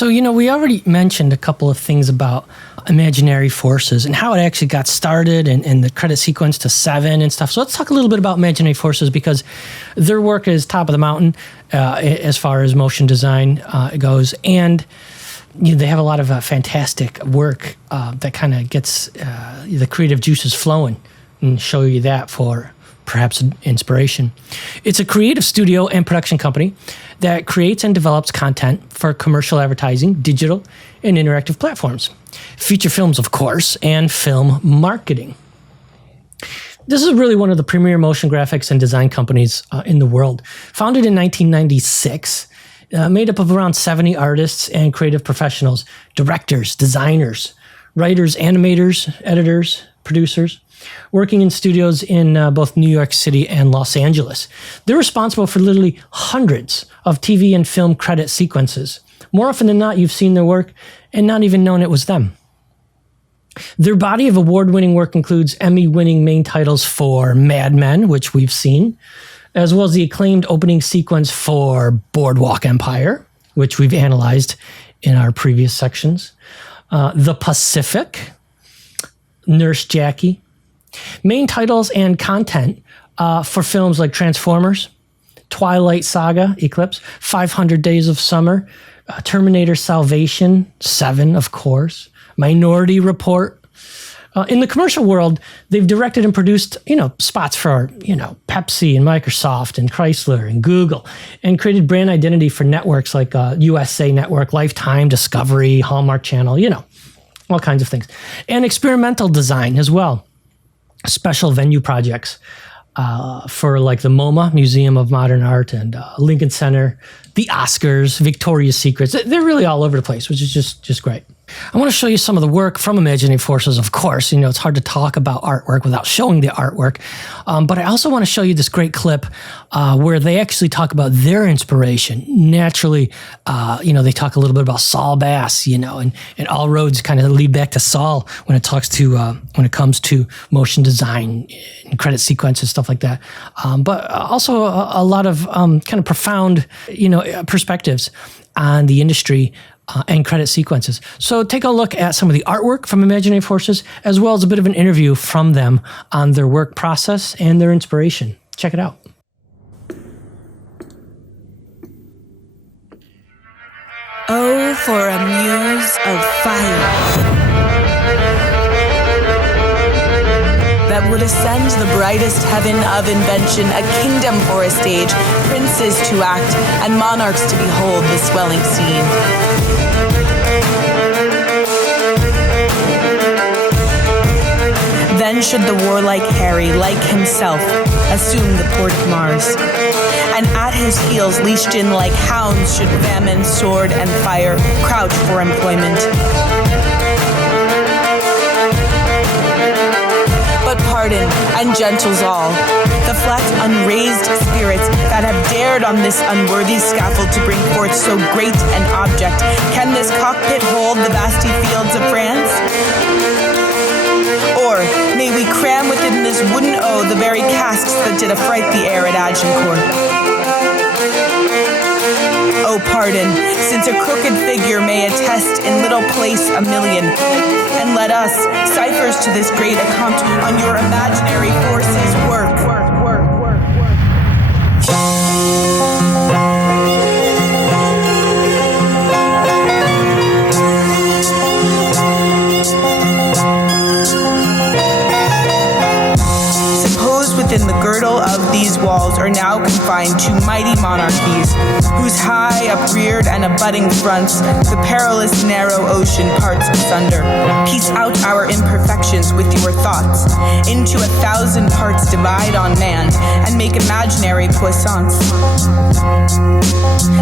So, we already mentioned a couple of things about imaginary forces and how it actually got started and the credit sequence to 7 and stuff. So let's talk a little bit about imaginary forces because their work is top of the mountain as far as motion design goes. And they have a lot of fantastic work that kind of gets the creative juices flowing, and show you that for perhaps inspiration. It's a creative studio and production company that creates and develops content for commercial advertising, digital, and interactive platforms. Feature films, of course, and film marketing. This is really one of the premier motion graphics and design companies in the world. Founded in 1996, made up of around 70 artists and creative professionals, directors, designers, writers, animators, editors, producers, working in studios in both New York City and Los Angeles. They're responsible for literally hundreds of TV and film credit sequences. More often than not, you've seen their work and not even known it was them. Their body of award-winning work includes Emmy-winning main titles for Mad Men, which we've seen, as well as the acclaimed opening sequence for Boardwalk Empire, which we've analyzed in our previous sections, The Pacific, Nurse Jackie. Main titles and content for films like Transformers, Twilight Saga, Eclipse, 500 Days of Summer, Terminator Salvation, 7, of course, Minority Report. In the commercial world, they've directed and produced, spots for, Pepsi and Microsoft and Chrysler and Google, and created brand identity for networks like USA Network, Lifetime, Discovery, Hallmark Channel, all kinds of things. And experimental design as well. Special venue projects for like the MoMA, Museum of Modern Art, and Lincoln Center, the Oscars, Victoria's Secrets. They're really all over the place, which is just great. I want to show you some of the work from Imaginary Forces, of course. It's hard to talk about artwork without showing the artwork. But I also want to show you this great clip where they actually talk about their inspiration. Naturally, they talk a little bit about Saul Bass, and all roads kind of lead back to Saul when it comes to motion design and credit sequences, stuff like that. But also a lot of kind of profound, perspectives on the industry and credit sequences. So take a look at some of the artwork from Imaginary Forces, as well as a bit of an interview from them on their work process and their inspiration. Check it out. Oh, for a muse of fire that would ascend the brightest heaven of invention, a kingdom for a stage, princes to act, and monarchs to behold the swelling scene. Then should the warlike Harry, like himself, assume the port of Mars. And at his heels, leashed in like hounds, should famine, sword, and fire crouch for employment. But pardon and gentles all, the flat unraised spirits that have dared on this unworthy scaffold to bring forth so great an object. Can this cockpit hold the vasty fields of France? Or may we cram within this wooden O the very casks that did affright the air at Agincourt? Oh, pardon, since a crooked figure may attest in little place a million, and let us, ciphers to this great account, on your imaginary forces work. Within the girdle of these walls are now confined two mighty monarchies, whose high upreared and abutting fronts the perilous narrow ocean parts asunder. Piece out our imperfections with your thoughts, into 1,000 parts divide on man, and make imaginary puissance.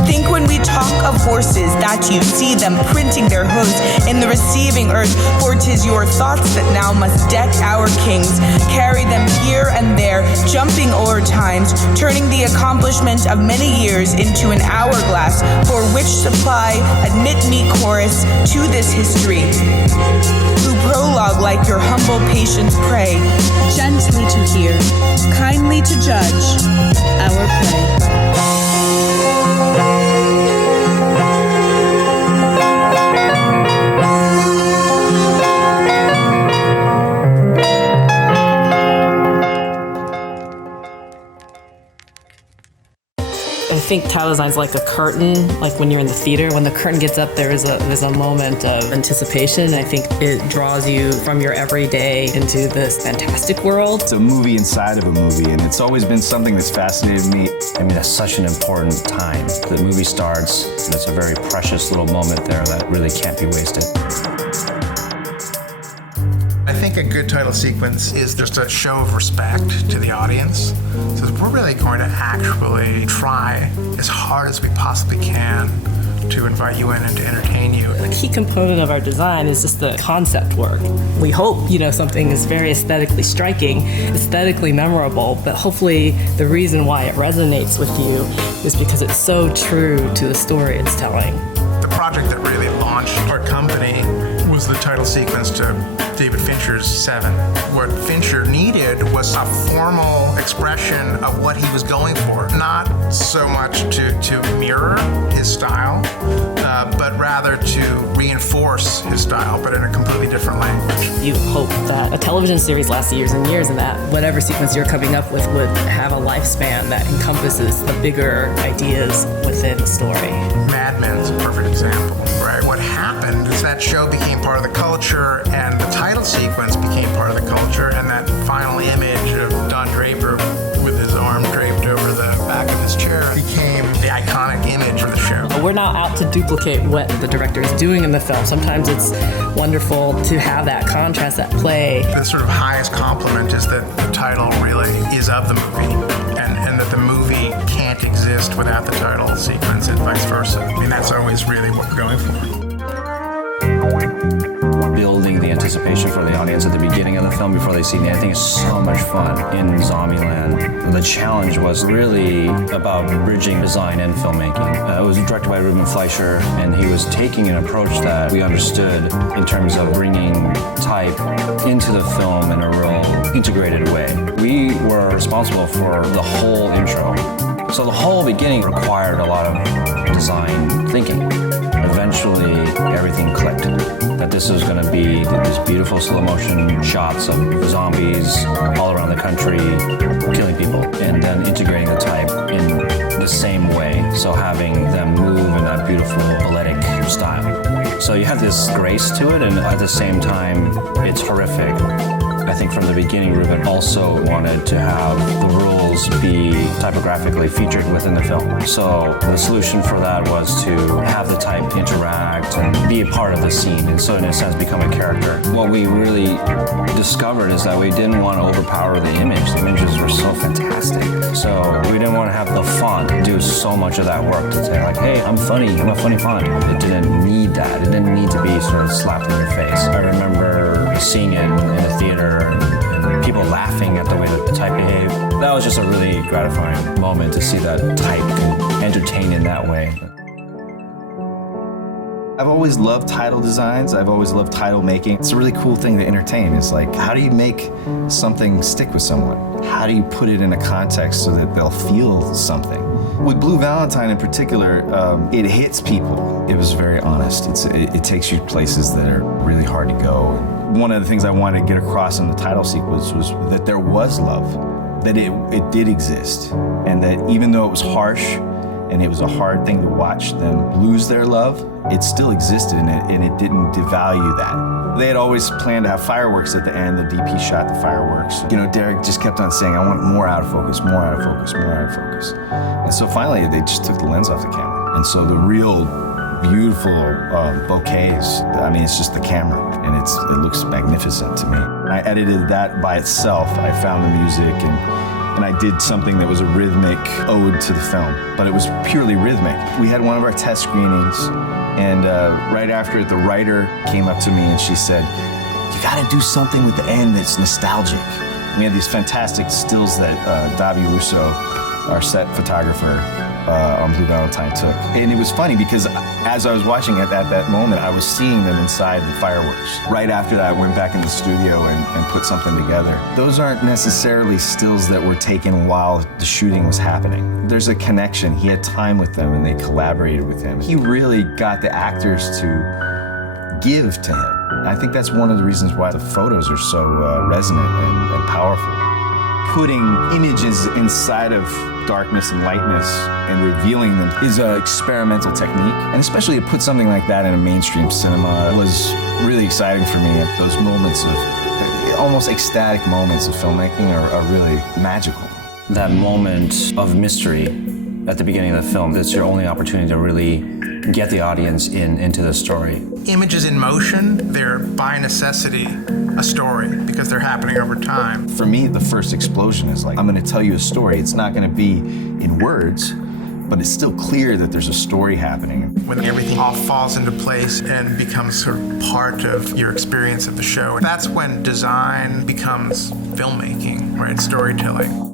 Think when we talk of horses that you see them printing their hooves in the receiving earth, for 'tis your thoughts that now must deck our kings, carry them here and there, jumping o'er times, turning the accomplishment of many years into an hourglass, for which supply admit me chorus to this history, who prologue like your humble patience pray, gently to hear, kindly to judge our play. think title design's like a curtain, like when you're in the theater. When the curtain gets up, there's a moment of anticipation. I think it draws you from your everyday into this fantastic world. It's a movie inside of a movie, and it's always been something that's fascinated me. I mean, that's such an important time. The movie starts, and it's a very precious little moment there that really can't be wasted. I think a good title sequence is just a show of respect to the audience. So we're really going to actually try as hard as we possibly can to invite you in and to entertain you. A key component of our design is just the concept work. We hope, something is very aesthetically striking, aesthetically memorable, but hopefully the reason why it resonates with you is because it's so true to the story it's telling. The project that really launched our company was the title sequence to David Fincher's Seven. What Fincher needed was a formal expression of what he was going for, not so much to mirror his style, but rather to reinforce his style, but in a completely different language. You hope that a television series lasts years and years, and that whatever sequence you're coming up with would have a lifespan that encompasses the bigger ideas within the story. Mad Men's a perfect example, right? What happened is that show became part of the culture, and the title sequence became part of the culture, and that final image of Don Draper with his arm draped over the back of his chair became the iconic image for the show. We're not out to duplicate what the director is doing in the film. Sometimes it's wonderful to have that contrast at play. The sort of highest compliment is that the title really is of the movie, and that the movie can't exist without the title sequence and vice versa. I mean, that's always really what we're going for. Building the anticipation for the audience at the beginning of the film before they see anything is so much fun. In Zombieland, the challenge was really about bridging design and filmmaking. It was directed by Ruben Fleischer, and he was taking an approach that we understood in terms of bringing type into the film in a real integrated way. We were responsible for the whole intro. So the whole beginning required a lot of design thinking. Eventually, everything clicked. That this was going to be these beautiful slow motion shots of zombies all around the country killing people, and then integrating the type in the same way. So having them move in that beautiful balletic style. So you have this grace to it, and at the same time, it's horrific. I think from the beginning, Ruben also wanted to have the rules be typographically featured within the film. So the solution for that was to have the type interact and be a part of the scene, and so in a sense become a character. What we really discovered is that we didn't want to overpower the image. The images were so fantastic. So we didn't want to have the font do so much of that work to say like, hey, I'm funny, I'm a funny font. It didn't need that. It didn't need to be sort of slapped in your face. I remember seeing it in the theater and people laughing at the way that the type behaved. That was just a really gratifying moment to see that type can entertain in that way. I've always loved title designs. I've always loved title making. It's a really cool thing to entertain. It's like, how do you make something stick with someone? How do you put it in a context so that they'll feel something? With Blue Valentine in particular, it hits people. It was very honest. It takes you places that are really hard to go. One of the things I wanted to get across in the title sequence was that there was love, that it did exist, and that even though it was harsh and it was a hard thing to watch them lose their love, it still existed, and it didn't devalue that. They had always planned to have fireworks at the end. The DP shot the fireworks. Derek just kept on saying, I want more out of focus, more out of focus, more out of focus. And so finally, they just took the lens off the camera. And so the real beautiful bouquets, I mean, it's just the camera, and it looks magnificent to me. I edited that by itself. I found the music, and I did something that was a rhythmic ode to the film, but it was purely rhythmic. We had one of our test screenings, and right after it, the writer came up to me and she said, you gotta do something with the end that's nostalgic. We had these fantastic stills that Davi Russo, our set photographer on Blue Valentine, took. And it was funny because as I was watching it at that moment, I was seeing them inside the fireworks. Right after that, I went back in the studio and put something together. Those aren't necessarily stills that were taken while the shooting was happening. There's a connection. He had time with them and they collaborated with him. He really got the actors to give to him. I think that's one of the reasons why the photos are so resonant and powerful. Putting images inside of darkness and lightness and revealing them is an experimental technique. And especially to put something like that in a mainstream cinema was really exciting for me. And those moments of, almost ecstatic moments of filmmaking are really magical. That moment of mystery at the beginning of the film, it's your only opportunity to really get the audience into the story. Images in motion, they're by necessity a story because they're happening over time. For me, the first explosion is like, I'm going to tell you a story. It's not going to be in words, but it's still clear that there's a story happening. When everything all falls into place and becomes sort of part of your experience of the show, that's when design becomes filmmaking, right? Storytelling.